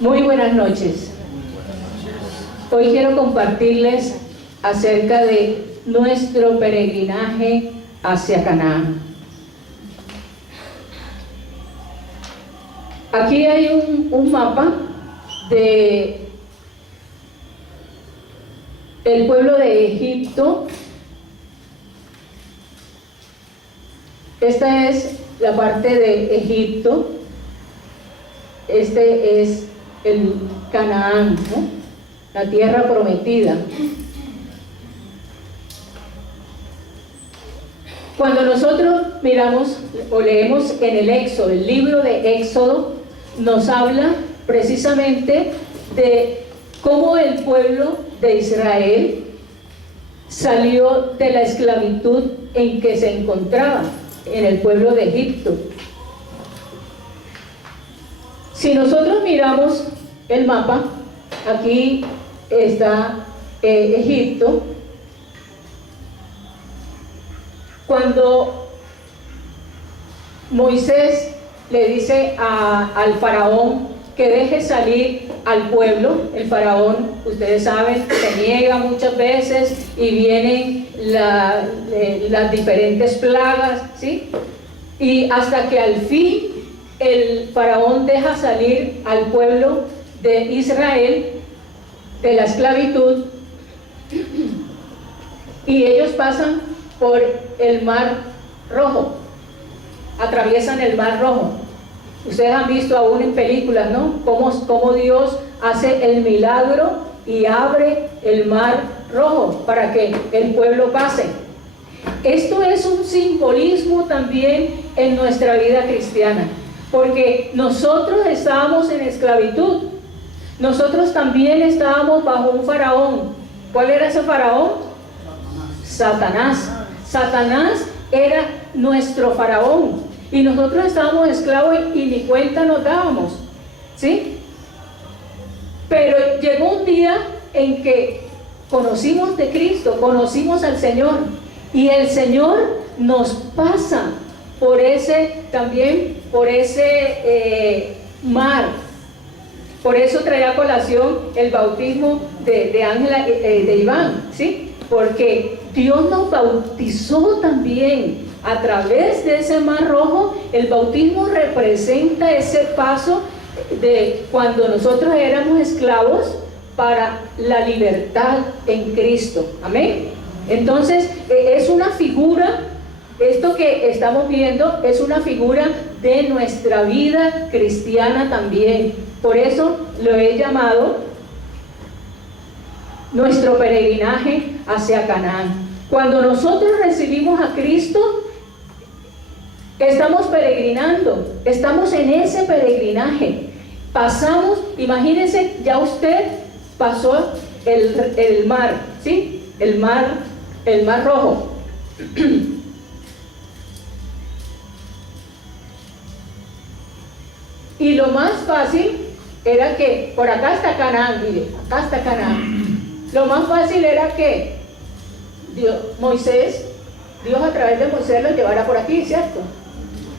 Muy buenas noches. Hoy quiero compartirles acerca de nuestro peregrinaje hacia Canaán. Aquí hay un mapa de el pueblo de Egipto. Esta es la parte de Egipto. Este es el Canaán, ¿no? La tierra prometida. Cuando nosotros miramos o leemos en el Éxodo, el libro de Éxodo nos habla precisamente de cómo el pueblo de Israel salió de la esclavitud en que se encontraba en el pueblo de Egipto. Si nosotros miramos el mapa, aquí está Egipto. Cuando Moisés le dice al faraón que deje salir al pueblo, el faraón, ustedes saben, se niega muchas veces y vienen las diferentes plagas, ¿sí? Y hasta que al fin el faraón deja salir al pueblo de Israel de la esclavitud y ellos pasan por el Mar Rojo, atraviesan el Mar Rojo. Ustedes han visto aún en películas, ¿no? Cómo Dios hace el milagro y abre el Mar Rojo para que el pueblo pase. Esto es un simbolismo también en nuestra vida cristiana, porque nosotros estábamos en esclavitud. Nosotros también estábamos bajo un faraón. ¿Cuál era ese faraón? Satanás. Satanás era nuestro faraón y nosotros estábamos esclavos y ni cuenta nos dábamos, ¿sí? Pero llegó un día en que conocimos de Cristo, conocimos al Señor y el Señor nos pasa por ese mar. Por eso traía a colación el bautismo de Ángela, de Iván, ¿sí? Porque Dios nos bautizó también a través de ese Mar Rojo. El bautismo representa ese paso de cuando nosotros éramos esclavos para la libertad en Cristo. Amén. Entonces es una figura, esto que estamos viendo es una figura de nuestra vida cristiana también. Por eso lo he llamado nuestro peregrinaje hacia Canaán. Cuando nosotros recibimos a Cristo, estamos peregrinando, estamos en ese peregrinaje. Pasamos, imagínense, ya usted pasó el mar, ¿sí? El mar Rojo. Y lo más fácil era que, por acá está Canaán, mire, acá está Canaán. Lo más fácil era que Dios a través de Moisés los llevara por aquí, ¿cierto?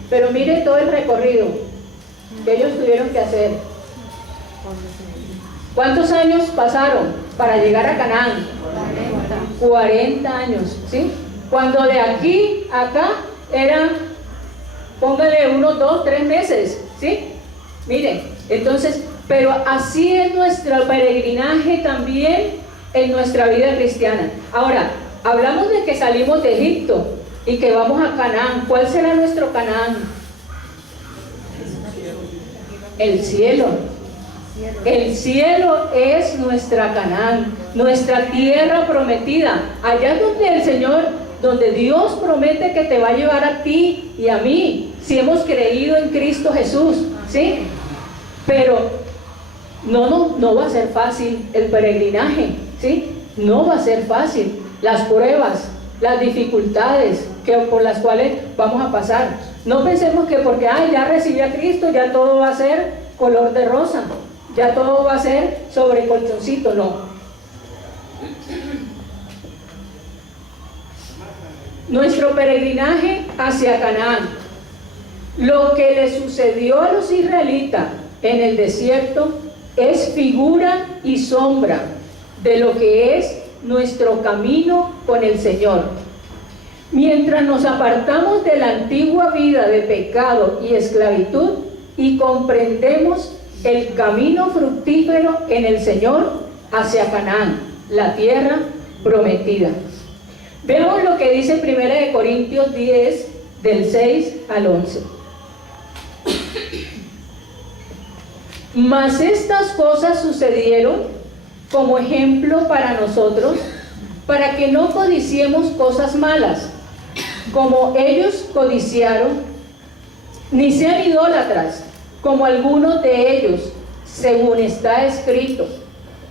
Pero mire todo el recorrido que ellos tuvieron que hacer. ¿Cuántos años pasaron para llegar a Canaán? 40 años, ¿sí? Cuando de aquí a acá era, póngale 1, 2, 3 meses, ¿sí? Miren, entonces, pero así es nuestro peregrinaje también en nuestra vida cristiana. Ahora, hablamos de que salimos de Egipto y que vamos a Canaán. ¿Cuál será nuestro Canaán? El cielo. El cielo es nuestra Canaán, nuestra tierra prometida. Allá donde el Señor, donde Dios promete que te va a llevar a ti y a mí, si hemos creído en Cristo Jesús, ¿sí? Pero no va a ser fácil el peregrinaje, ¿sí? No va a ser fácil. Las pruebas, las dificultades por las cuales vamos a pasar. No pensemos que porque ya recibí a Cristo, ya todo va a ser color de rosa, ya todo va a ser sobre colchoncito, no. Nuestro peregrinaje hacia Canaán, lo que le sucedió a los israelitas en el desierto es figura y sombra de lo que es nuestro camino con el Señor. Mientras nos apartamos de la antigua vida de pecado y esclavitud y comprendemos el camino fructífero en el Señor hacia Canaán, la tierra prometida. Veamos lo que dice 1 Corintios 10, del 6 al 11. Mas estas cosas sucedieron como ejemplo para nosotros, para que no codiciemos cosas malas, como ellos codiciaron, ni sean idólatras, como algunos de ellos, según está escrito.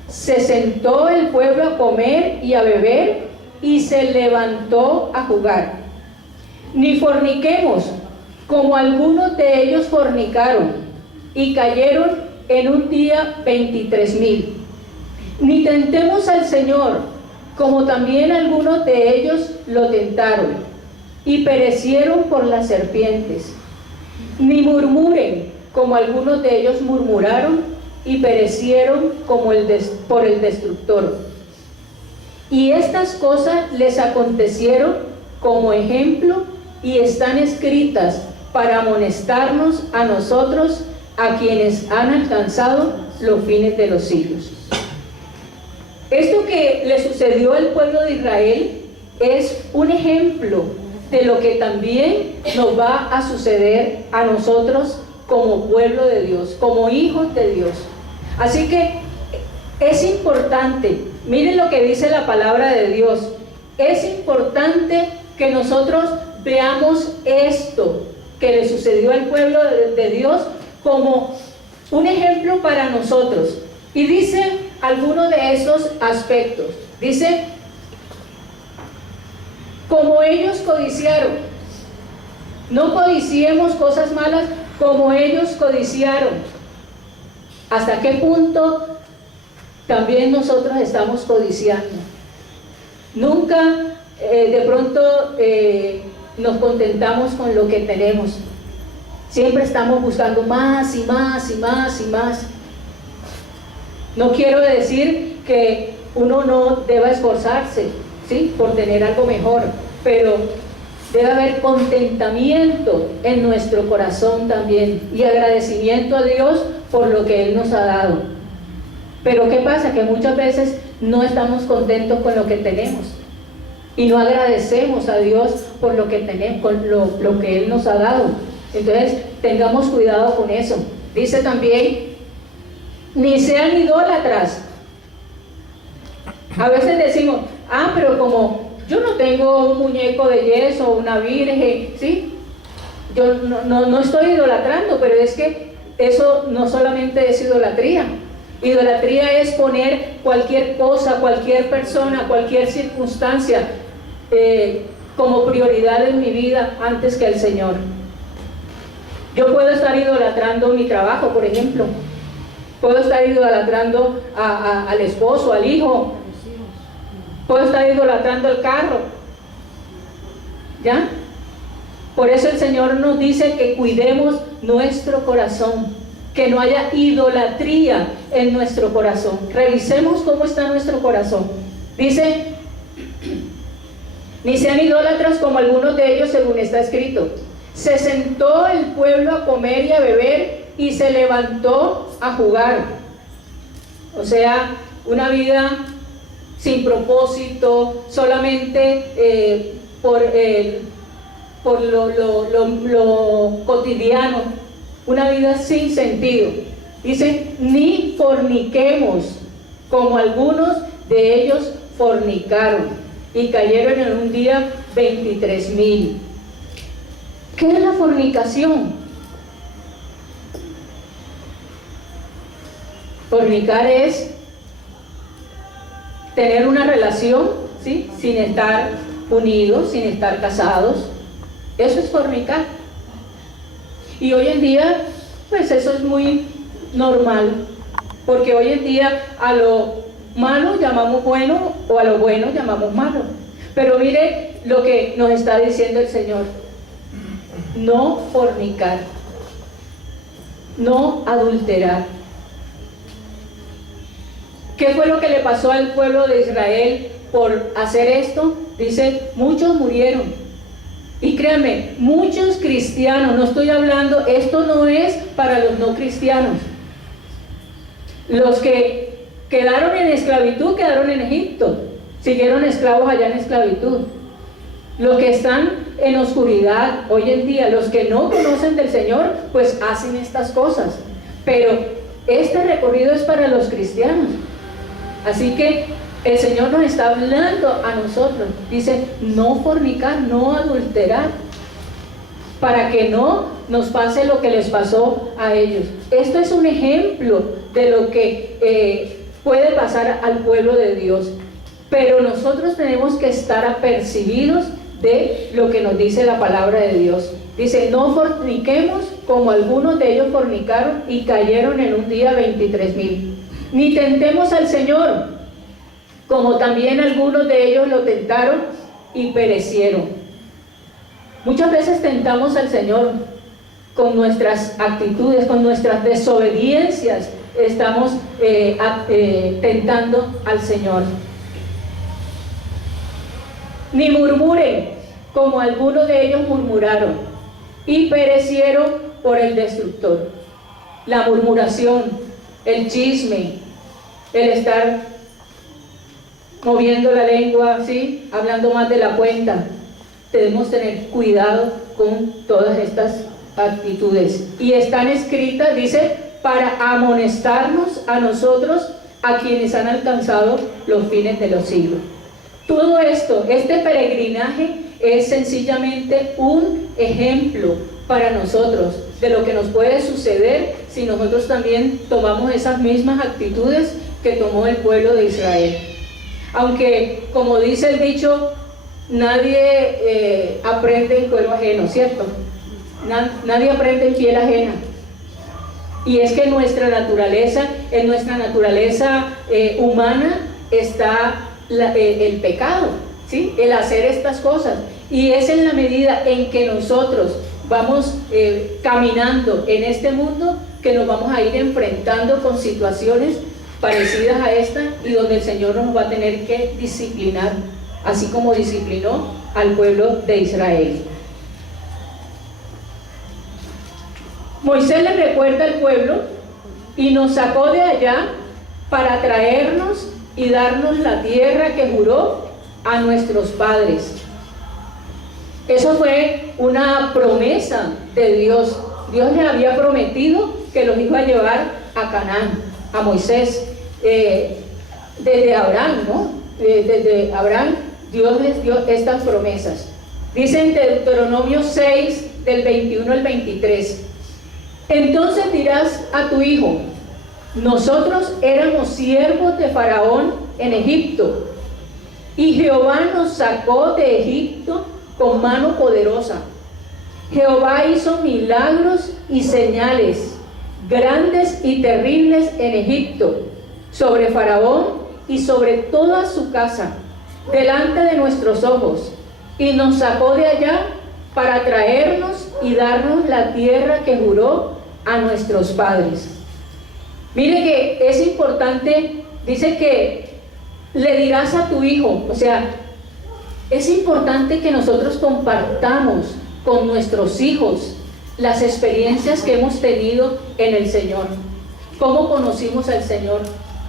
Se sentó el pueblo a comer y a beber, y se levantó a jugar. Ni forniquemos, como algunos de ellos fornicaron, y cayeron en un día 23,000. Ni tentemos al Señor, como también algunos de ellos lo tentaron, y perecieron por las serpientes. Ni murmuren, como algunos de ellos murmuraron, y perecieron como por el destructor. Y estas cosas les acontecieron como ejemplo, y están escritas para amonestarnos a nosotros, a quienes han alcanzado los fines de los siglos. Esto que le sucedió al pueblo de Israel es un ejemplo de lo que también nos va a suceder a nosotros como pueblo de Dios, como hijos de Dios. Así que es importante, miren lo que dice la palabra de Dios, es importante que nosotros veamos esto que le sucedió al pueblo de Dios como un ejemplo para nosotros. Y dice algunos de esos aspectos. Dice, como ellos codiciaron. No codiciemos cosas malas como ellos codiciaron. ¿Hasta qué punto también nosotros estamos codiciando? Nunca de pronto nos contentamos con lo que tenemos. Siempre estamos buscando más y más y más y más. No quiero decir que uno no deba esforzarse, ¿sí?, por tener algo mejor, pero debe haber contentamiento en nuestro corazón también y agradecimiento a Dios por lo que Él nos ha dado. Pero ¿qué pasa? Que muchas veces no estamos contentos con lo que tenemos y no agradecemos a Dios por lo que tenemos, con lo que Él nos ha dado. Entonces tengamos cuidado con eso. Dice también, ni sean idólatras. A veces decimos, pero como yo no tengo un muñeco de yeso, una virgen, ¿sí? Yo no estoy idolatrando, pero es que eso no solamente es idolatría. Idolatría es poner cualquier cosa, cualquier persona, cualquier circunstancia como prioridad en mi vida antes que el Señor. Yo puedo estar idolatrando mi trabajo, por ejemplo. Puedo estar idolatrando al esposo, al hijo. Puedo estar idolatrando el carro. ¿Ya? Por eso el Señor nos dice que cuidemos nuestro corazón, que no haya idolatría en nuestro corazón. Revisemos cómo está nuestro corazón. Dice, ni sean idólatras como algunos de ellos, según está escrito. Se sentó el pueblo a comer y a beber, y se levantó a jugar. O sea, una vida sin propósito, solamente por lo cotidiano, una vida sin sentido. Dice, ni forniquemos, como algunos de ellos fornicaron, y cayeron en un día 23,000. ¿Qué es la fornicación? Fornicar es tener una relación, ¿sí?, sin estar unidos, sin estar casados. Eso es fornicar. Y hoy en día, pues eso es muy normal, porque hoy en día a lo malo llamamos bueno, o a lo bueno llamamos malo. Pero mire lo que nos está diciendo el Señor: no fornicar, no adulterar. ¿Qué fue lo que le pasó al pueblo de Israel por hacer esto? Dice, muchos murieron. Y créanme, muchos cristianos, no estoy hablando, esto no es para los no cristianos. Los que quedaron en esclavitud, quedaron en Egipto, siguieron esclavos allá en esclavitud. Los que están en oscuridad hoy en día, los que no conocen del Señor, pues hacen estas cosas. Pero este recorrido es para los cristianos. Así que el Señor nos está hablando a nosotros. Dice, no fornicar, no adulterar, para que no nos pase lo que les pasó a ellos. Esto es un ejemplo de lo que puede pasar al pueblo de Dios. Pero nosotros tenemos que estar apercibidos de lo que nos dice la palabra de Dios. Dice, no forniquemos como algunos de ellos fornicaron y cayeron en un día 23,000. Ni tentemos al Señor, como también algunos de ellos lo tentaron y perecieron. Muchas veces tentamos al Señor con nuestras actitudes, con nuestras desobediencias, estamos tentando al Señor. Ni murmuren, como algunos de ellos murmuraron y perecieron por el destructor. La murmuración, el chisme, el estar moviendo la lengua, ¿sí? Hablando más de la cuenta. Debemos tener cuidado con todas estas actitudes. Y están escritas, dice, para amonestarnos a nosotros, a quienes han alcanzado los fines de los siglos. Todo esto, este peregrinaje es sencillamente un ejemplo para nosotros de lo que nos puede suceder si nosotros también tomamos esas mismas actitudes que tomó el pueblo de Israel. Aunque, como dice el dicho, nadie aprende en cuero ajeno, ¿cierto? Nadie aprende en piel ajena. Y es que en nuestra naturaleza humana está el pecado, ¿sí? El hacer estas cosas. Y es en la medida en que nosotros vamos caminando en este mundo que nos vamos a ir enfrentando con situaciones parecidas a esta y donde el Señor nos va a tener que disciplinar, así como disciplinó al pueblo de Israel. Moisés le recuerda al pueblo y nos sacó de allá para traernos y darnos la tierra que juró a nuestros padres. Eso fue una promesa de Dios. Dios le había prometido que los iba a llevar a Canaán, a Moisés, desde Abraham, ¿no? Desde Abraham Dios les dio estas promesas. Dice en Deuteronomio 6, del 21 al 23, entonces dirás a tu hijo, nosotros éramos siervos de Faraón en Egipto, y Jehová nos sacó de Egipto con mano poderosa. Jehová hizo milagros y señales grandes y terribles en Egipto, sobre Faraón y sobre toda su casa, delante de nuestros ojos, y nos sacó de allá para traernos y darnos la tierra que juró a nuestros padres. Mire que es importante, dice que le dirás a tu hijo, o sea, es importante que nosotros compartamos con nuestros hijos las experiencias que hemos tenido en el Señor, cómo conocimos al Señor.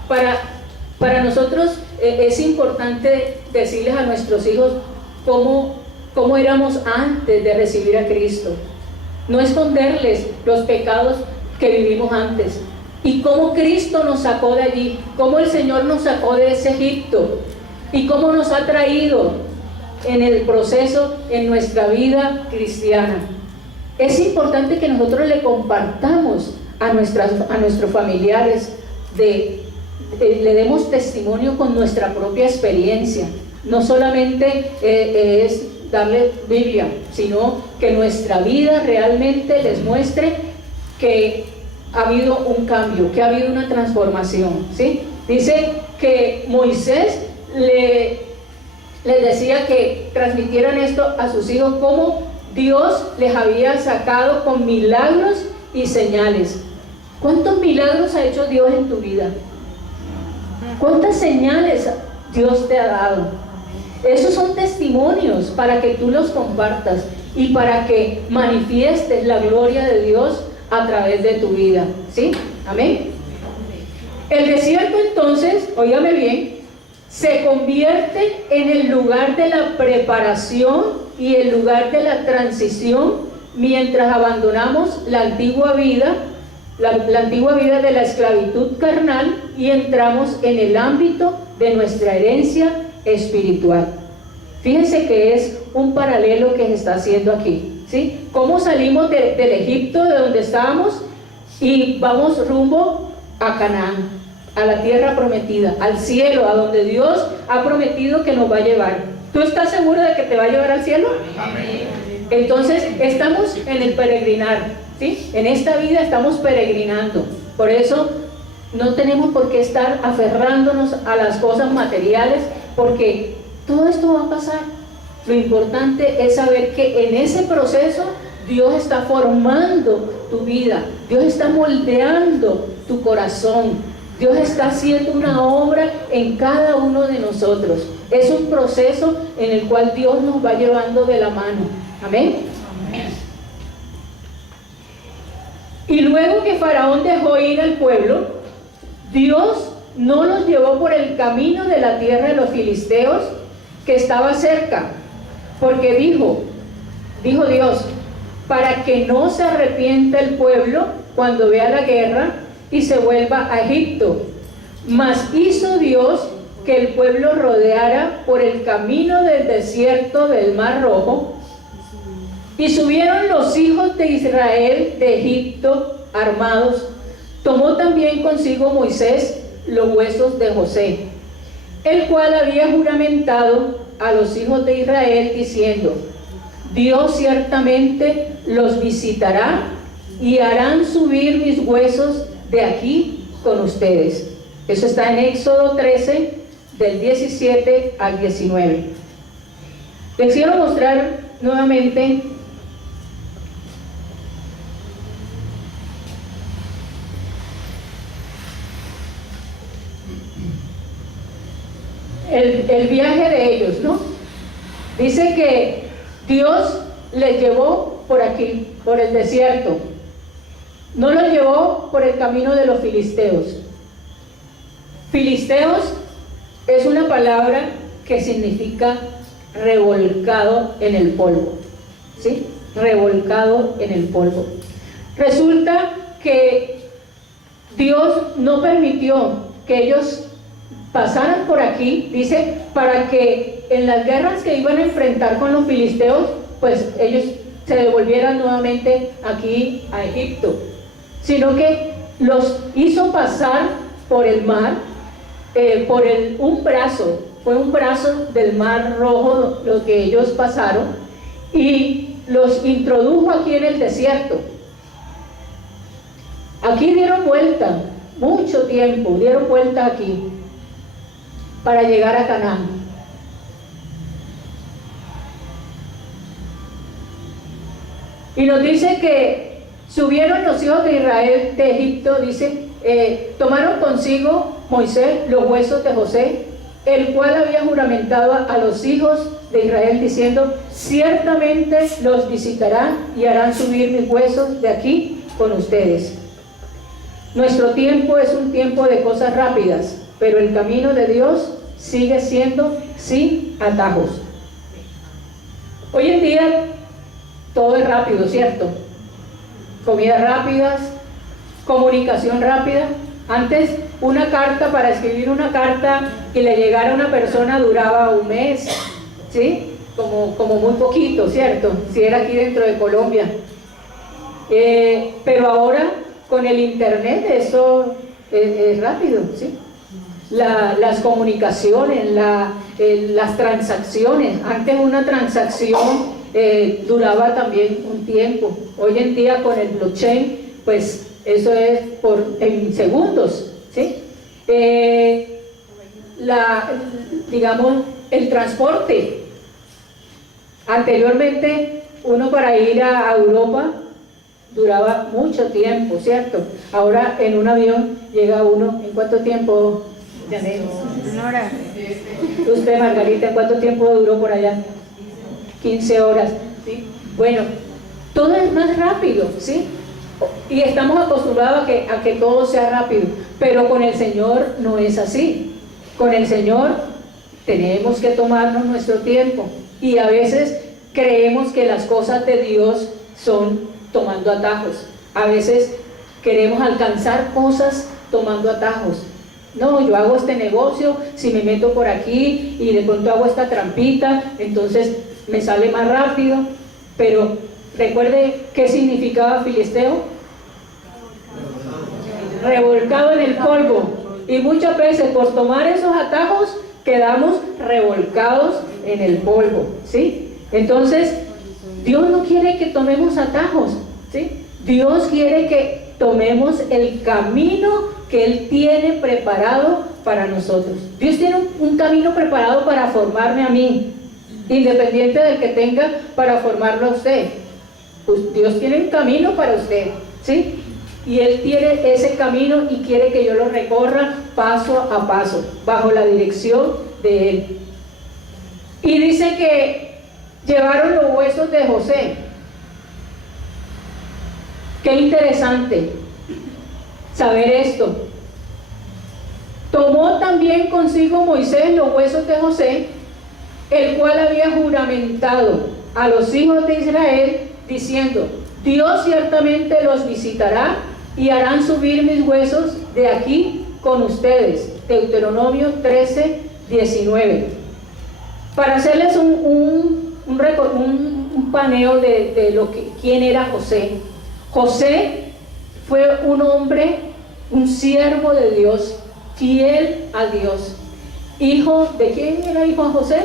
Para nosotros es importante decirles a nuestros hijos cómo éramos antes de recibir a Cristo, no esconderles los pecados que vivimos antes y cómo Cristo nos sacó de allí, cómo el Señor nos sacó de ese Egipto y cómo nos ha traído en el proceso en nuestra vida cristiana. Es importante que nosotros le compartamos a nuestros familiares, le demos testimonio con nuestra propia experiencia. No solamente es darle Biblia, sino que nuestra vida realmente les muestre que ha habido un cambio, que ha habido una transformación, ¿sí? Dice que Moisés les decía que transmitieran esto a sus hijos, como Dios les había sacado con milagros y señales. ¿Cuántos milagros ha hecho Dios en tu vida? ¿Cuántas señales Dios te ha dado? Esos son testimonios para que tú los compartas y para que manifiestes la gloria de Dios a través de tu vida. ¿Sí? Amén. El desierto entonces, óigame bien, se convierte en el lugar de la preparación y el lugar de la transición mientras abandonamos la antigua vida, la antigua vida de la esclavitud carnal y entramos en el ámbito de nuestra herencia espiritual. Fíjense que es un paralelo que se está haciendo aquí, ¿sí? Cómo salimos del Egipto, de donde estábamos, y vamos rumbo a Canaán, a la tierra prometida, al cielo, a donde Dios ha prometido que nos va a llevar. ¿Tú estás seguro de que te va a llevar al cielo? Amén. Entonces, estamos en el peregrinar, ¿sí? En esta vida estamos peregrinando. Por eso, no tenemos por qué estar aferrándonos a las cosas materiales, porque todo esto va a pasar. Lo importante es saber que en ese proceso Dios está formando tu vida, Dios está moldeando tu corazón, Dios está haciendo una obra en cada uno de nosotros. Es un proceso en el cual Dios nos va llevando de la mano. Amén. Amén. Y luego que Faraón dejó ir al pueblo, Dios no los llevó por el camino de la tierra de los filisteos que estaba cerca, porque dijo Dios, para que no se arrepienta el pueblo cuando vea la guerra y se vuelva a Egipto. Mas hizo Dios que el pueblo rodeara por el camino del desierto del Mar Rojo, y subieron los hijos de Israel de Egipto armados. Tomó también consigo Moisés los huesos de José, el cual había juramentado a los hijos de Israel diciendo: Dios ciertamente los visitará y harán subir mis huesos de aquí con ustedes. Eso está en Éxodo 13, del 17 al 19. Les quiero mostrar nuevamente el viaje de ellos, ¿no? Dice que Dios les llevó por aquí, por el desierto. No los llevó por el camino de los filisteos. Filisteos es una palabra que significa revolcado en el polvo, ¿sí? Revolcado en el polvo. Resulta que Dios no permitió que ellos pasaran por aquí, dice, para que en las guerras que iban a enfrentar con los filisteos, pues ellos se devolvieran nuevamente aquí a Egipto, sino que los hizo pasar por el mar, un brazo, fue un brazo del Mar Rojo lo que ellos pasaron, y los introdujo aquí en el desierto. Aquí dieron vuelta, mucho tiempo, dieron vuelta aquí, para llegar a Canaán. Y nos dice que subieron los hijos de Israel de Egipto, dice, tomaron consigo Moisés los huesos de José, el cual había juramentado a los hijos de Israel diciendo: ciertamente los visitarán y harán subir mis huesos de aquí con ustedes. Nuestro tiempo es un tiempo de cosas rápidas, pero el camino de Dios sigue siendo sin atajos. Hoy en día todo es rápido, ¿cierto? Comidas rápidas, comunicación rápida. Antes, una carta, para escribir una carta y le llegara a una persona duraba un mes, ¿sí? Como muy poquito, ¿cierto? Si era aquí dentro de Colombia. Pero ahora, con el internet, eso es rápido, ¿sí? Las comunicaciones, las transacciones. Antes una transacción duraba también un tiempo. Hoy en día con el blockchain, pues eso es en segundos, ¿sí? Digamos, el transporte. Anteriormente, uno para ir a Europa duraba mucho tiempo, ¿cierto? Ahora en un avión llega uno, ¿en cuánto tiempo? Janet. Una hora. Usted, Margarita, ¿cuánto tiempo duró por allá? 15 horas, ¿sí? Bueno, todo es más rápido, ¿sí? Y estamos acostumbrados a que todo sea rápido, pero con el Señor no es así. Con el Señor tenemos que tomarnos nuestro tiempo, y a veces creemos que las cosas de Dios son tomando atajos. A veces queremos alcanzar cosas tomando atajos. No, yo hago este negocio, si me meto por aquí y de pronto hago esta trampita, entonces me sale más rápido. Pero recuerde qué significaba filisteo: revolcado en el polvo. Y muchas veces por tomar esos atajos quedamos revolcados en el polvo, ¿sí? Entonces Dios no quiere que tomemos atajos, ¿sí? Dios quiere que tomemos el camino que Él tiene preparado para nosotros. Dios tiene un camino preparado para formarme a mí, independiente del que tenga para formarlo a usted. Pues Dios tiene un camino para usted, ¿sí? Y Él tiene ese camino y quiere que yo lo recorra paso a paso, bajo la dirección de Él. Y dice que llevaron los huesos de José. Qué interesante saber esto. Tomó también consigo Moisés los huesos de José, el cual había juramentado a los hijos de Israel, diciendo: Dios ciertamente los visitará y harán subir mis huesos de aquí con ustedes. Deuteronomio 13, 19. Para hacerles un paneo de quién era José. José fue un hombre, un siervo de Dios, fiel a Dios. ¿Hijo de quién era hijo de José?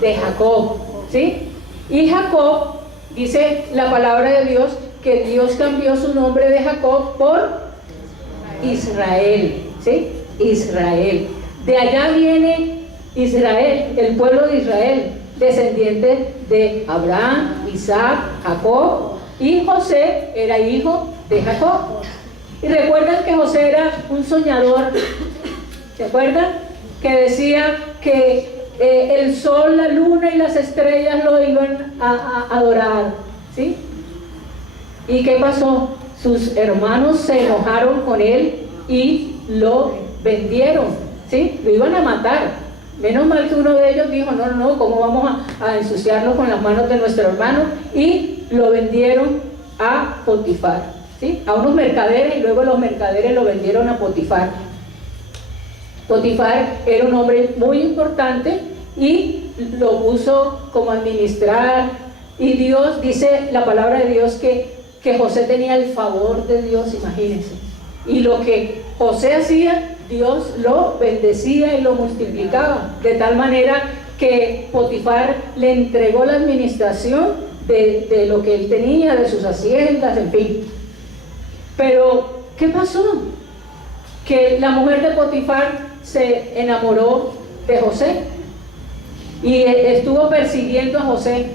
De Jacob, ¿sí? Y Jacob, dice la palabra de Dios, que Dios cambió su nombre de Jacob por Israel, ¿sí? Israel. De allá viene Israel, el pueblo de Israel, descendiente de Abraham, Isaac, Jacob, y José era hijo de Jacob. Y recuerdan que José era un soñador. ¿Se acuerdan? Que decía que el sol, la luna y las estrellas lo iban a adorar, ¿sí? ¿Y qué pasó? Sus hermanos se enojaron con él y lo vendieron, ¿sí? Lo iban a matar. Menos mal que uno de ellos dijo: no, ¿cómo vamos a ensuciarnos con las manos de nuestro hermano? Y lo vendieron a Potifar, ¿sí? A unos mercaderes, y luego los mercaderes lo vendieron a Potifar. Potifar era un hombre muy importante y lo puso como administrar. Y Dios, dice la palabra de Dios, que José tenía el favor de Dios, imagínense. Y lo que José hacía, Dios lo bendecía y lo multiplicaba, de tal manera que Potifar le entregó la administración de lo que él tenía, de sus haciendas, en fin. Pero, ¿qué pasó? Que la mujer de Potifar se enamoró de José y estuvo persiguiendo a José.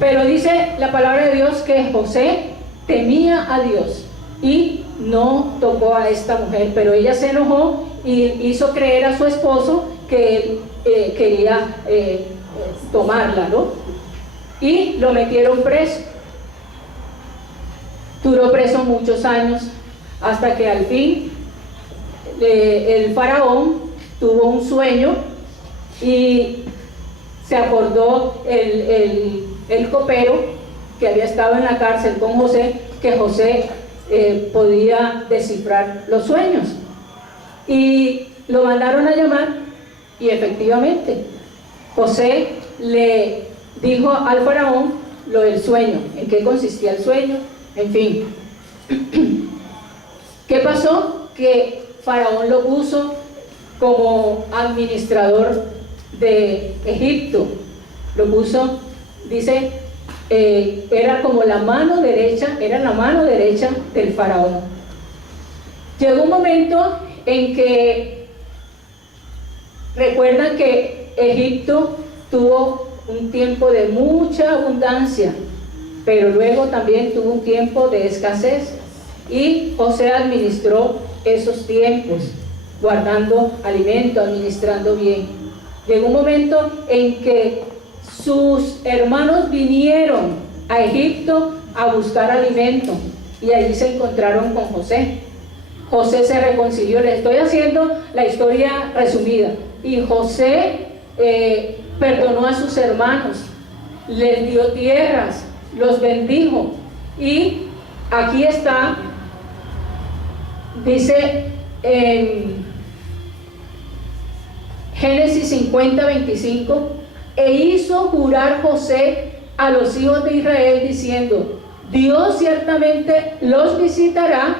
Pero dice la palabra de Dios que José temía a Dios y no tocó a esta mujer, pero ella se enojó y hizo creer a su esposo que él quería tomarla, ¿no? Y lo metieron preso. Duró preso muchos años, hasta que al fin el faraón tuvo un sueño y se acordó el copero que había estado en la cárcel con José, que José podía descifrar los sueños, y lo mandaron a llamar. Y efectivamente José le dijo al faraón lo del sueño, en qué consistía el sueño, en fin. ¿Qué pasó? Que faraón lo puso como administrador de Egipto. Lo puso, dice, era como la mano derecha, era la mano derecha del faraón. Llegó un momento en que, recuerdan que Egipto tuvo un tiempo de mucha abundancia, pero luego también tuvo un tiempo de escasez, y José administró esos tiempos. guardando alimento, administrando bien. Llegó un momento en que sus hermanos vinieron a Egipto a buscar alimento y allí se encontraron con José. José se reconcilió. Les estoy haciendo la historia resumida. Y José perdonó a sus hermanos, les dio tierras, los bendijo. Y aquí está, dice en Génesis 50:25, e hizo jurar José a los hijos de Israel diciendo: Dios ciertamente los visitará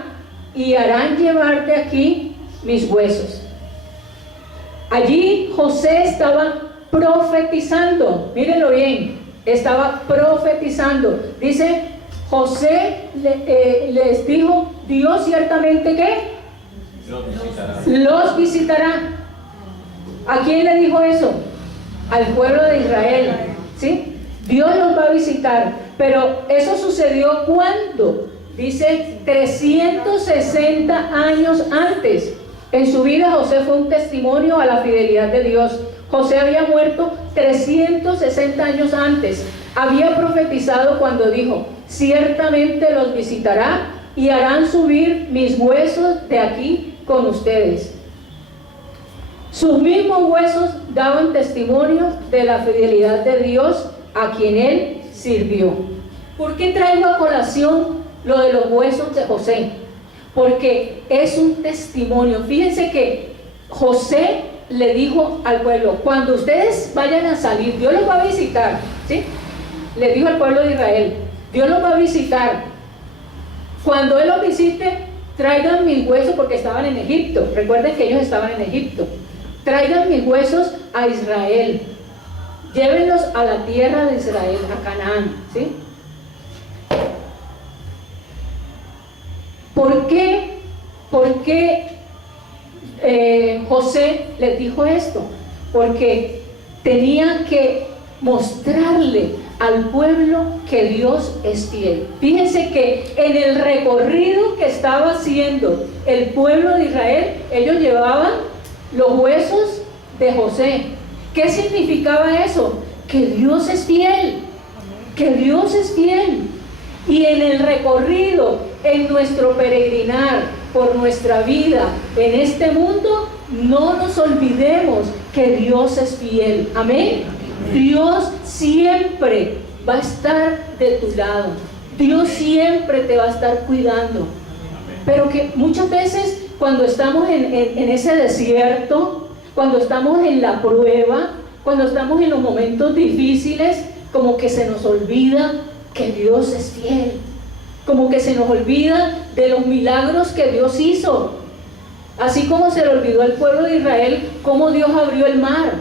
y harán llevar de aquí mis huesos. Allí José estaba profetizando, mírenlo bien, estaba profetizando. Dice, José les dijo: Dios ciertamente ¿qué? Los visitará. ¿A quién le dijo eso? Al pueblo de Israel, ¿sí? Dios los va a visitar. Pero eso sucedió cuando, dice, 360 años antes. En su vida José fue un testimonio a la fidelidad de Dios. José había muerto 360 años antes. Había profetizado cuando dijo: ciertamente los visitará y harán subir mis huesos de aquí con ustedes. Sus mismos huesos daban testimonio de la fidelidad de Dios a quien él sirvió. ¿Por qué traigo a colación lo de los huesos de José? Porque es un testimonio. Fíjense que José le dijo al pueblo: cuando ustedes vayan a salir, Dios los va a visitar, ¿sí? Le dijo al pueblo de Israel: Dios los va a visitar. Cuando Él los visite, traigan mis huesos, porque estaban en Egipto. Recuerden que ellos estaban en Egipto. Traigan mis huesos a Israel. Llévenlos a la tierra de Israel, a Canaán, ¿sí? ¿Por qué José les dijo esto? Porque tenía que mostrarle al pueblo que Dios es fiel. Fíjense que en el recorrido que estaba haciendo el pueblo de Israel, ellos llevaban los huesos de José. ¿Qué significaba eso? Que Dios es fiel, que Dios es fiel. Y en el recorrido, en nuestro peregrinar por nuestra vida en este mundo, no nos olvidemos que Dios es fiel. Amén. Dios siempre va a estar de tu lado. Dios siempre te va a estar cuidando. Pero que muchas veces cuando estamos en ese desierto, cuando estamos en la prueba, cuando estamos en los momentos difíciles, como que se nos olvida que Dios es fiel, como que se nos olvida de los milagros que Dios hizo, así como se le olvidó al pueblo de Israel cómo Dios abrió el mar,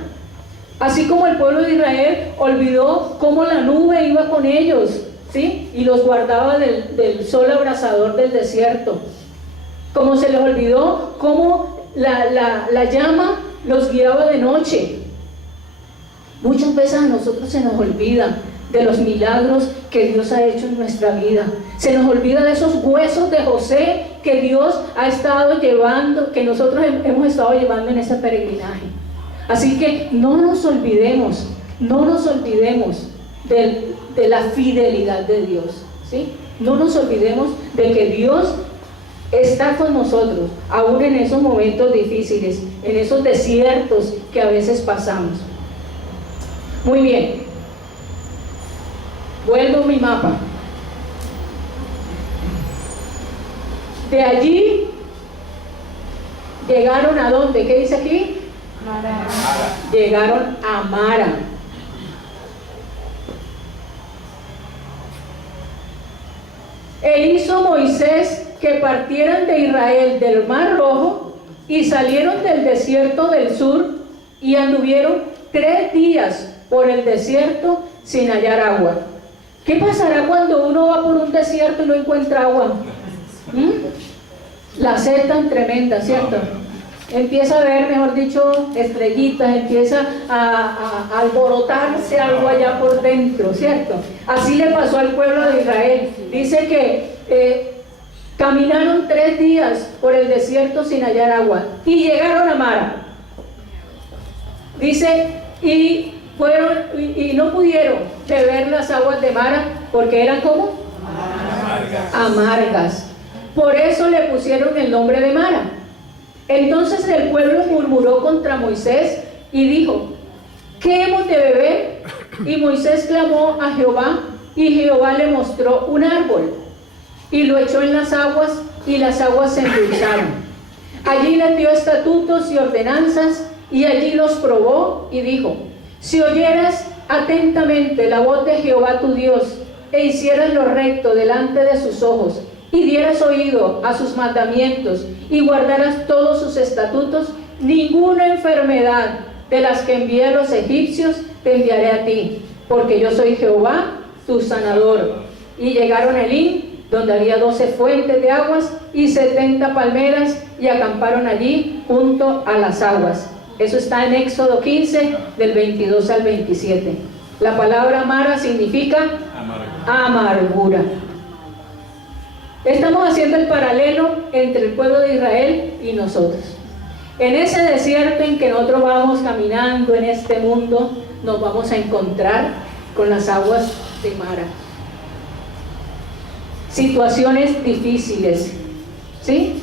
así como el pueblo de Israel olvidó cómo la nube iba con ellos, ¿sí? Y los guardaba del sol abrasador del desierto, como se les olvidó cómo la llama los guiaba de noche. Muchas veces a nosotros se nos olvida de los milagros que Dios ha hecho en nuestra vida. Se nos olvida de esos huesos de José que Dios ha estado llevando, que nosotros hemos estado llevando en ese peregrinaje. Así que no nos olvidemos de la fidelidad de Dios, ¿sí? No nos olvidemos de que Dios está con nosotros, aún en esos momentos difíciles, en esos desiertos que a veces pasamos. Muy bien. Vuelvo a mi mapa. De allí llegaron ¿a dónde? ¿Qué dice aquí? Mara. Llegaron a Mara. E hizo Moisés que partieran de Israel del Mar Rojo y salieron del desierto del sur y anduvieron 3 días por el desierto sin hallar agua. ¿Qué pasará cuando uno va por un desierto y no encuentra agua? La sed tan tremenda, ¿cierto? Empieza a ver, mejor dicho, estrellitas, empieza a alborotarse algo allá por dentro, ¿cierto? Así le pasó al pueblo de Israel. Dice que Caminaron 3 días por el desierto sin hallar agua y llegaron a Mara. Dice, y no pudieron beber las aguas de Mara porque eran como amargas. Por eso le pusieron el nombre de Mara. Entonces el pueblo murmuró contra Moisés y dijo, ¿qué hemos de beber? Y Moisés clamó a Jehová, y Jehová le mostró un árbol y lo echó en las aguas, y las aguas se endulzaron. Allí les dio estatutos y ordenanzas, y allí los probó y dijo, si oyeras atentamente la voz de Jehová tu Dios, e hicieras lo recto delante de sus ojos, y dieras oído a sus mandamientos, y guardaras todos sus estatutos, ninguna enfermedad de las que envié a los egipcios te enviaré a ti, porque yo soy Jehová, tu sanador. Y llegaron a Elim, donde había 12 fuentes de aguas y 70 palmeras, y acamparon allí junto a las aguas. Eso está en Éxodo 15, del 22 al 27. La palabra Mara significa amargura. Estamos haciendo el paralelo entre el pueblo de Israel y nosotros. En ese desierto en que nosotros vamos caminando en este mundo, nos vamos a encontrar con las aguas de Mara. Situaciones difíciles, ¿sí?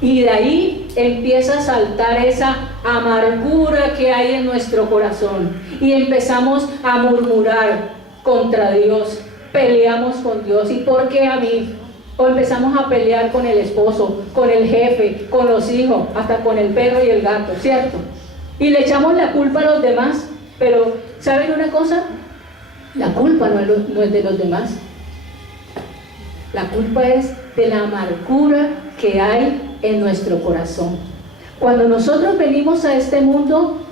Y de ahí empieza a saltar esa amargura que hay en nuestro corazón. Y empezamos a murmurar contra Dios. Peleamos con Dios. ¿Y por qué a mí? O empezamos a pelear con el esposo, con el jefe, con los hijos, hasta con el perro y el gato, ¿cierto? Y le echamos la culpa a los demás. Pero, ¿saben una cosa? La culpa no es de los demás. La culpa es de la amargura que hay en nuestro corazón. Cuando nosotros venimos a este mundo,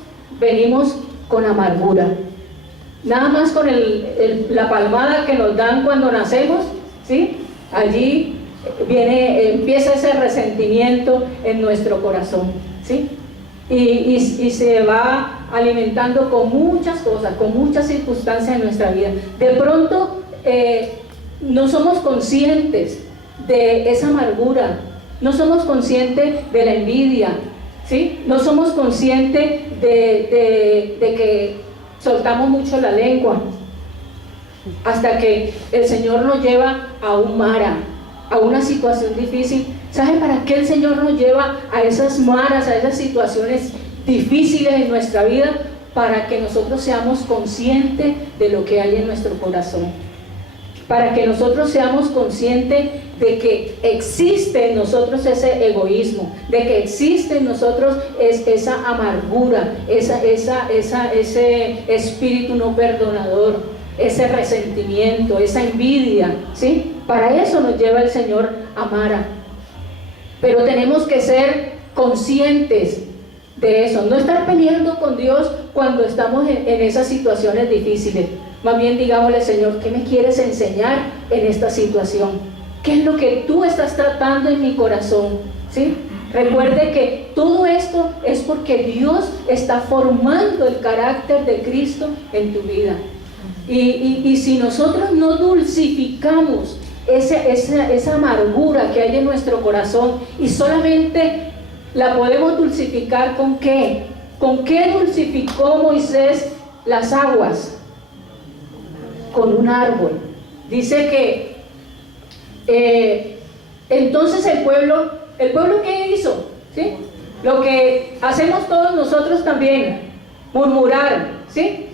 venimos con amargura. Nada más con la palmada que nos dan cuando nacemos, ¿sí? Allí empieza ese resentimiento en nuestro corazón, ¿sí? Y se va alimentando con muchas cosas, con muchas circunstancias en nuestra vida. De pronto no somos conscientes de esa amargura, no somos conscientes de la envidia, ¿sí? No somos conscientes de que soltamos mucho la lengua, hasta que el Señor nos lleva a un Mara, a una situación difícil. ¿Sabe para qué el Señor nos lleva a esas maras, a esas situaciones difíciles en nuestra vida? Para que nosotros seamos conscientes de lo que hay en nuestro corazón, para que nosotros seamos conscientes de que existe en nosotros ese egoísmo, de que existe en nosotros esa amargura, ese espíritu no perdonador, ese resentimiento, esa envidia, ¿sí? Para eso nos lleva el Señor a Mara. Pero tenemos que ser conscientes de eso, no estar peleando con Dios cuando estamos en esas situaciones difíciles. Más bien digámosle, Señor, ¿qué me quieres enseñar en esta situación? ¿Qué es lo que tú estás tratando en mi corazón? ¿Sí? Recuerde que todo esto es porque Dios está formando el carácter de Cristo en tu vida. Y si nosotros no dulcificamos esa amargura que hay en nuestro corazón, y solamente la podemos dulcificar ¿con qué? ¿Con qué dulcificó Moisés las aguas? Con un árbol. Dice que entonces el pueblo ¿qué hizo? ¿Sí? Lo que hacemos todos nosotros también, murmurar, ¿sí?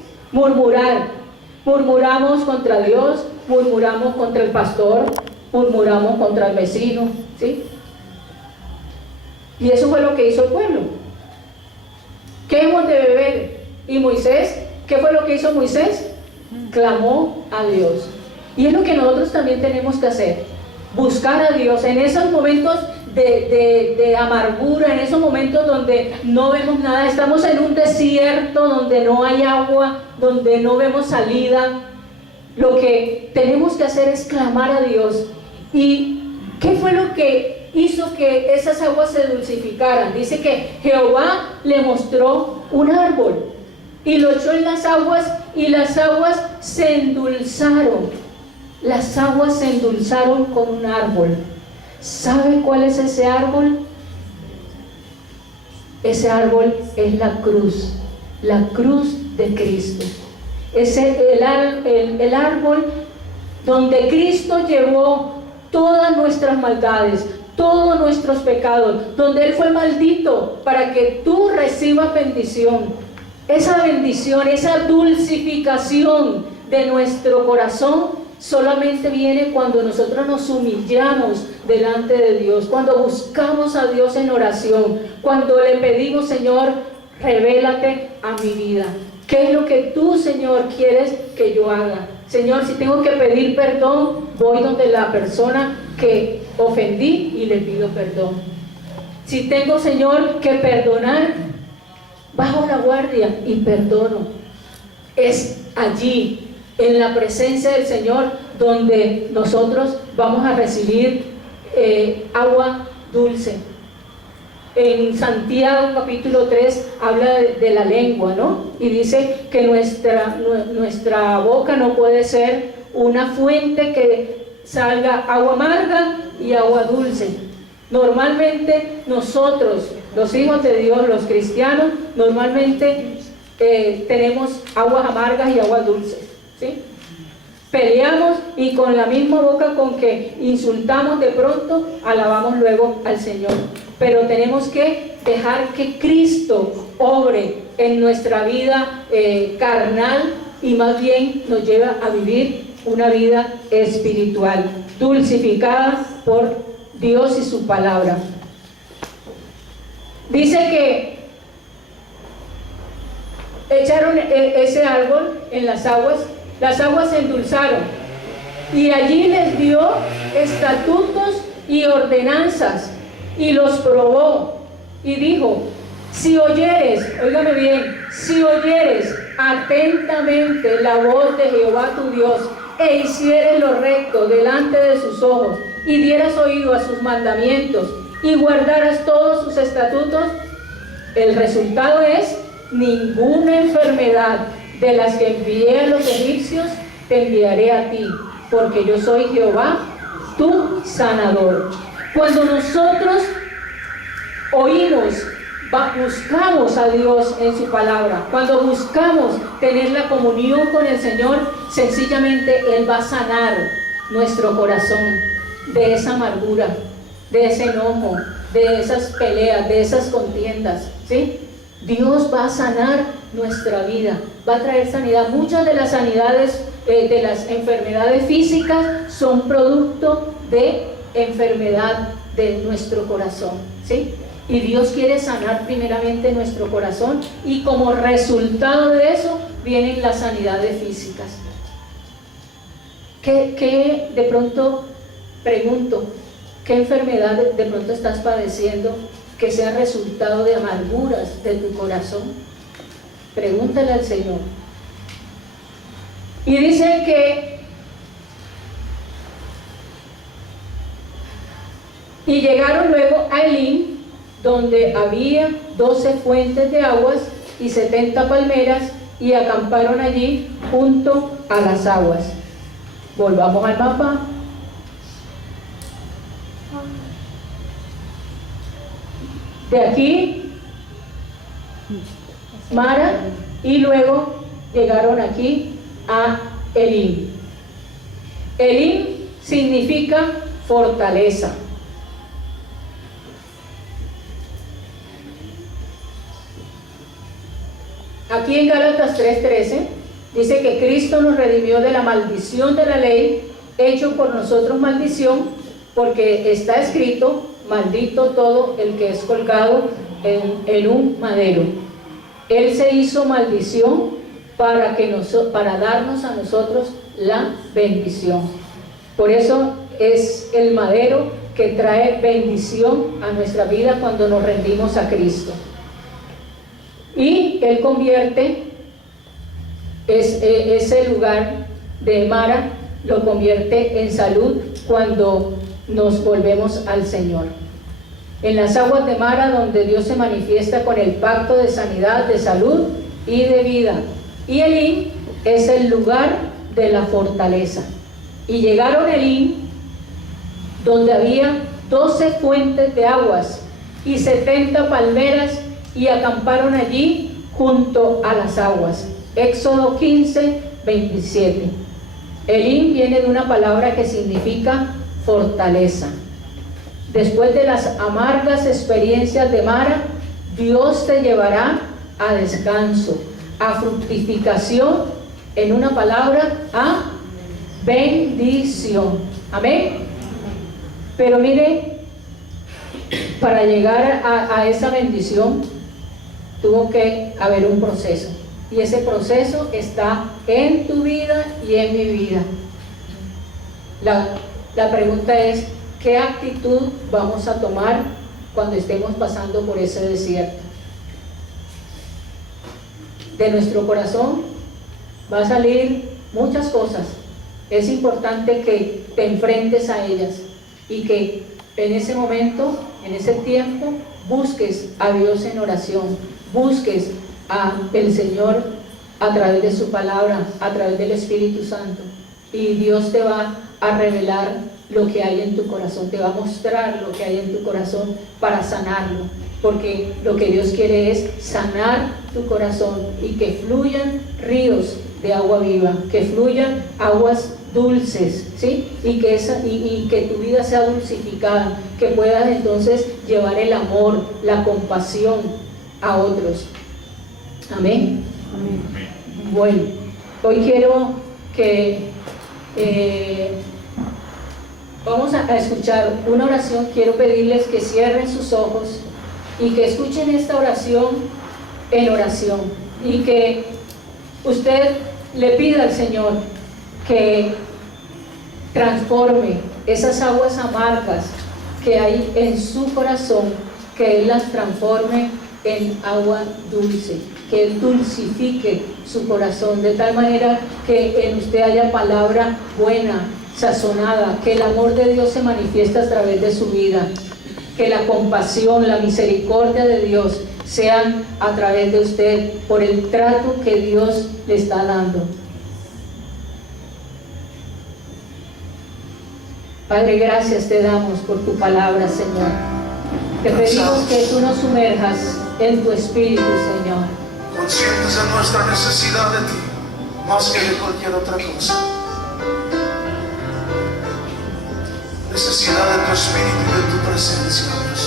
Murmuramos contra Dios, murmuramos contra el pastor, murmuramos contra el vecino, ¿sí? Y eso fue lo que hizo el pueblo. ¿Qué hemos de beber? Y Moisés, ¿qué fue lo que hizo Moisés? Clamó a Dios. Y es lo que nosotros también tenemos que hacer, buscar a Dios en esos momentos de amargura, en esos momentos donde no vemos nada, estamos en un desierto donde no hay agua, donde no vemos salida. Lo que tenemos que hacer es clamar a Dios. ¿Y qué fue lo que hizo que esas aguas se dulcificaran? Dice que Jehová le mostró un árbol y lo echó en las aguas, y las aguas se endulzaron. Las aguas se endulzaron con un árbol. ¿Sabe cuál es ese árbol? Ese árbol es la cruz de Cristo. Es el árbol donde Cristo llevó todas nuestras maldades, todos nuestros pecados, donde Él fue maldito para que tú recibas bendición. Esa bendición, esa dulcificación de nuestro corazón solamente viene cuando nosotros nos humillamos delante de Dios, cuando buscamos a Dios en oración, cuando le pedimos: Señor, revélate a mi vida. ¿Qué es lo que tú, Señor, quieres que yo haga? Señor, si tengo que pedir perdón, voy donde la persona que ofendí y le pido perdón. Si tengo, Señor, que perdonar, bajo la guardia y perdono. Es allí, en la presencia del Señor, donde nosotros vamos a recibir agua dulce. En Santiago capítulo 3 habla de la lengua, ¿no? Y dice que nuestra boca no puede ser una fuente que salga agua amarga y agua dulce. Normalmente nosotros, los hijos de Dios, los cristianos, normalmente tenemos aguas amargas y aguas dulces, ¿sí? Peleamos y con la misma boca con que insultamos, de pronto alabamos luego al Señor. Pero tenemos que dejar que Cristo obre en nuestra vida carnal y más bien nos lleva a vivir una vida espiritual, dulcificada por Dios y su palabra. Dice que echaron ese árbol en las aguas se endulzaron y allí les dio estatutos y ordenanzas y los probó y dijo: si oyeres, óigame bien, si oyeres atentamente la voz de Jehová tu Dios e hicieres lo recto delante de sus ojos y dieras oído a sus mandamientos y guardaras todos sus estatutos, el resultado es: ninguna enfermedad de las que envié a los egipcios te enviaré a ti, porque yo soy Jehová, tu sanador. Cuando nosotros oímos, buscamos a Dios en su palabra, cuando buscamos tener la comunión con el Señor, sencillamente Él va a sanar nuestro corazón de esa amargura, de ese enojo, de esas peleas, de esas contiendas, ¿sí? Dios va a sanar nuestra vida, va a traer sanidad. Muchas de las sanidades, de las enfermedades físicas son producto de enfermedad de nuestro corazón, ¿sí? Y Dios quiere sanar primeramente nuestro corazón y como resultado de eso vienen las sanidades físicas. ¿Qué de pronto, pregunto, qué enfermedad de pronto estás padeciendo que sea resultado de amarguras de tu corazón? Pregúntale al Señor. Y dice que y llegaron luego a Elim, donde había 12 fuentes de aguas y 70 palmeras, y acamparon allí junto a las aguas. Volvamos al mapa. De aquí Mara, y luego llegaron aquí a Elim. Elim significa fortaleza. Aquí en Gálatas 3:13 dice que Cristo nos redimió de la maldición de la ley, hecho por nosotros maldición, porque está escrito: maldito todo el que es colgado en un madero. Él se hizo maldición para darnos a nosotros la bendición. Por eso es el madero que trae bendición a nuestra vida cuando nos rendimos a Cristo. Y Él convierte ese lugar de Mara, lo convierte en salud cuando nos volvemos al Señor. En las aguas de Mara, donde Dios se manifiesta con el pacto de sanidad, de salud y de vida. Y Elim es el lugar de la fortaleza. Y llegaron a Elim, donde había 12 fuentes de aguas y 70 palmeras, y acamparon allí junto a las aguas. Éxodo 15, 27. Elim viene de una palabra que significa fortaleza. Después de las amargas experiencias de Mara, Dios te llevará a descanso, a fructificación, en una palabra, a bendición. Amén. Pero mire, para llegar a esa bendición tuvo que haber un proceso, y ese proceso está en tu vida y en mi vida. La pregunta es: ¿qué actitud vamos a tomar cuando estemos pasando por ese desierto? De nuestro corazón va a salir muchas cosas. Es importante que te enfrentes a ellas y que en ese momento, en ese tiempo, busques a Dios en oración, busques al Señor a través de su palabra, a través del Espíritu Santo, y Dios te va a revelar lo que hay en tu corazón, te va a mostrar lo que hay en tu corazón para sanarlo, porque lo que Dios quiere es sanar tu corazón y que fluyan ríos de agua viva, que fluyan aguas dulces, ¿sí? Y que tu vida sea dulcificada, que puedas entonces llevar el amor, la compasión a otros. Amén. Amén. Bueno, hoy quiero que vamos a escuchar una oración. Quiero pedirles que cierren sus ojos y que escuchen esta oración en oración, y que usted le pida al Señor que transforme esas aguas amargas que hay en su corazón, que Él las transforme en agua dulce, que Él dulcifique su corazón de tal manera que en usted haya palabra buena, sazonada, que el amor de Dios se manifiesta a través de su vida, que la compasión, la misericordia de Dios sean a través de usted por el trato que Dios le está dando. Padre, gracias te damos por tu palabra, Señor. Te pedimos que tú nos sumerjas en tu Espíritu, Señor. Conscientes de nuestra necesidad de ti, más que de cualquier otra cosa. Necesidad de tu Espíritu y de tu presencia, Dios.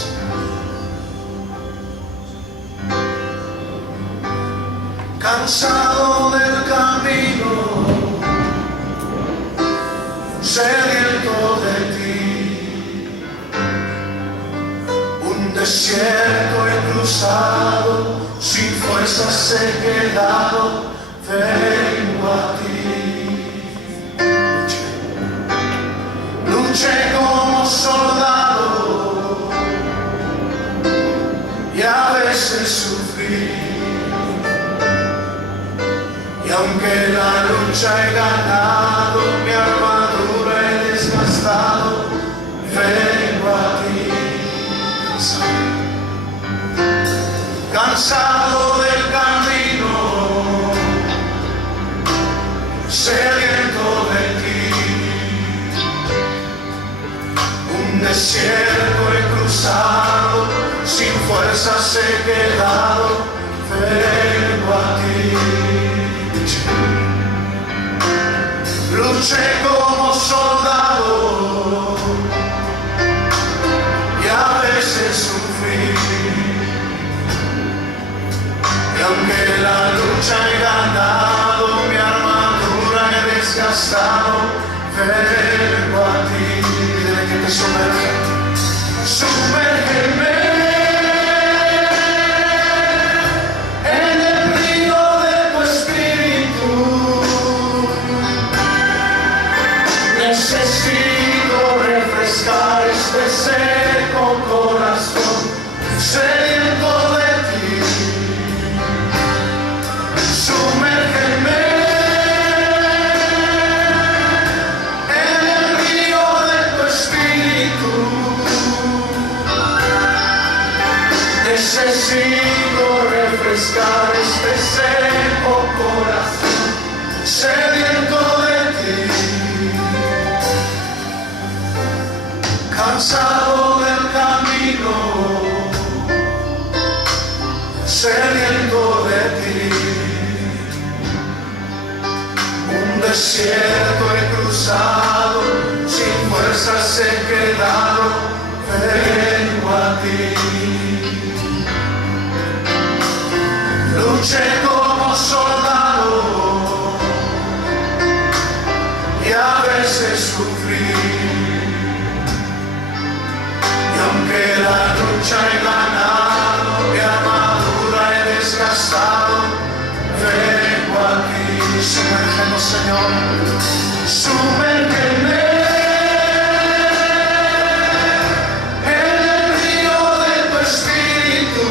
Cansado del camino, sediento de ti, un desierto he cruzado, sin fuerzas he quedado, vengo a ti. Luché como soldado y a veces sufrí, y aunque la lucha he ganado, mi armadura he desgastado, vengo a ti. Cansado del camino, sediento de ti, un desierto he cruzado, sin fuerzas he quedado, vengo a ti. Luché como soldado y a veces sufrí, y aunque la lucha he ganado, mi armadura he desgastado, vengo a ti. Dile que te sumerja, sumérgeme en el río de tu Espíritu. Necesito refrescar este seco corazón, sediento de ti. Sumérgeme en el río de tu Espíritu. Necesito refrescar este seco corazón, sediento de ti. cansado del camino, sediento de ti. Un desierto he cruzado, sin fuerzas he quedado, vengo a ti. Luché como soldado y a veces sufrí. Y aunque la lucha he ganado, mi armadura he desgastado, vengo a ti. Sumérgenos, Señor, sumérgeme en el río de tu Espíritu.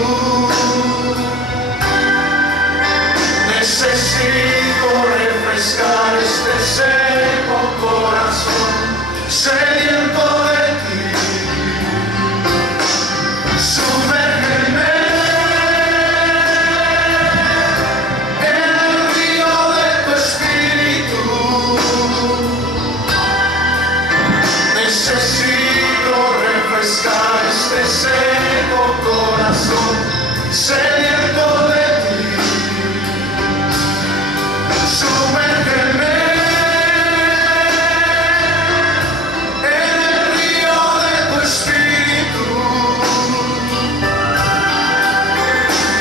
Necesito refrescar este seco corazón, sediento de ti. Sumérgeme en el río de tu Espíritu. Necesito refrescar este seco corazón, sediento de ti. Sumérgeme en el río de tu Espíritu.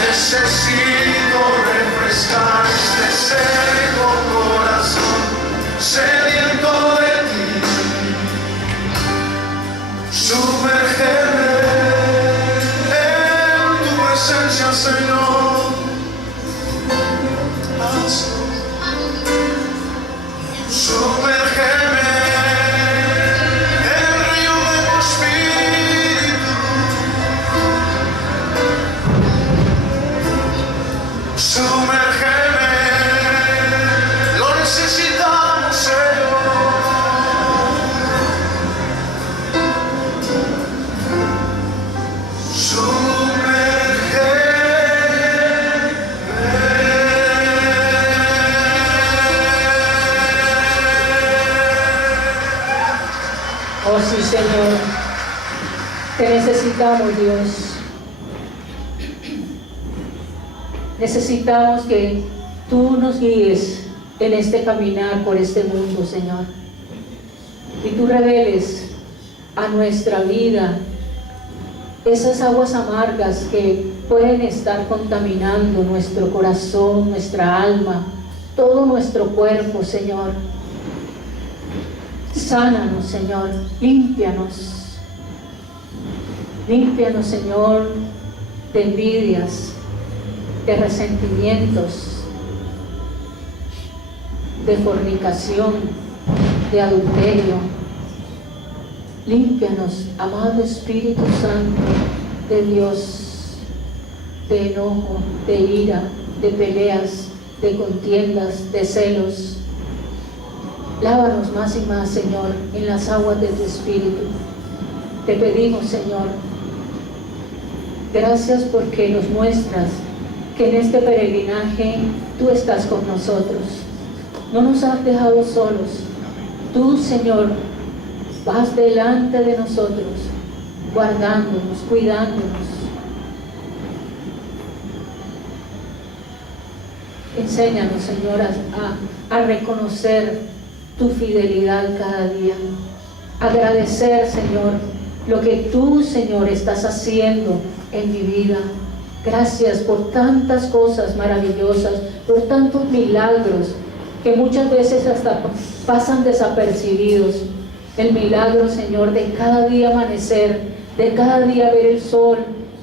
Necesito refrescar este seco corazón, sediento de ti. Sumérgeme en tu presencia, Señor. Sumérgeme en el río de tu Espíritu. Sumérgeme, lo necesitamos, Señor. Oh sí, Señor, te necesitamos, Dios. Necesitamos que tú nos guíes en este caminar por este mundo, Señor. Y tú reveles a nuestra vida esas aguas amargas que pueden estar contaminando nuestro corazón, nuestra alma, todo nuestro cuerpo, Señor. Sánanos, Señor, límpianos. Límpianos, Señor, de envidias, de resentimientos, de fornicación, de adulterio. Límpianos, amado Espíritu Santo de Dios, de enojo, de ira, de peleas, de contiendas, de celos. Lávanos más y más, Señor, en las aguas de tu Espíritu. Te pedimos, Señor, gracias porque nos muestras que en este peregrinaje tú estás con nosotros. No nos has dejado solos. Tú, Señor, vas delante de nosotros, guardándonos, cuidándonos. Enséñanos, Señor, a reconocer tu fidelidad cada día. Agradecer, Señor, lo que tú, Señor, estás haciendo en mi vida. Gracias por tantas cosas maravillosas, por tantos milagros que muchas veces hasta pasan desapercibidos. El milagro, Señor, de cada día amanecer, de cada día ver el sol.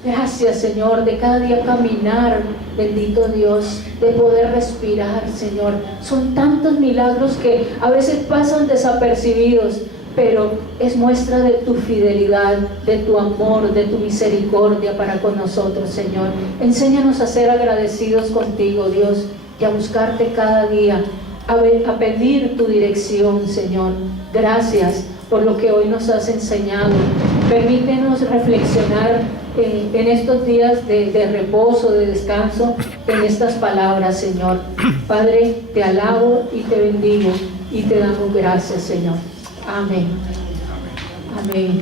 Gracias, Señor, de cada día caminar, bendito Dios, de poder respirar, Señor. Son tantos milagros que a veces pasan desapercibidos, pero es muestra de tu fidelidad, de tu amor, de tu misericordia para con nosotros, Señor. Enséñanos a ser agradecidos contigo, Dios, y a buscarte cada día, a pedir tu dirección, Señor. Gracias por lo que hoy nos has enseñado. Permítenos reflexionar en estos días de reposo, de descanso, en estas palabras, Señor. Padre, te alabo y te bendigo y te damos gracias, Señor. Amén. Amén.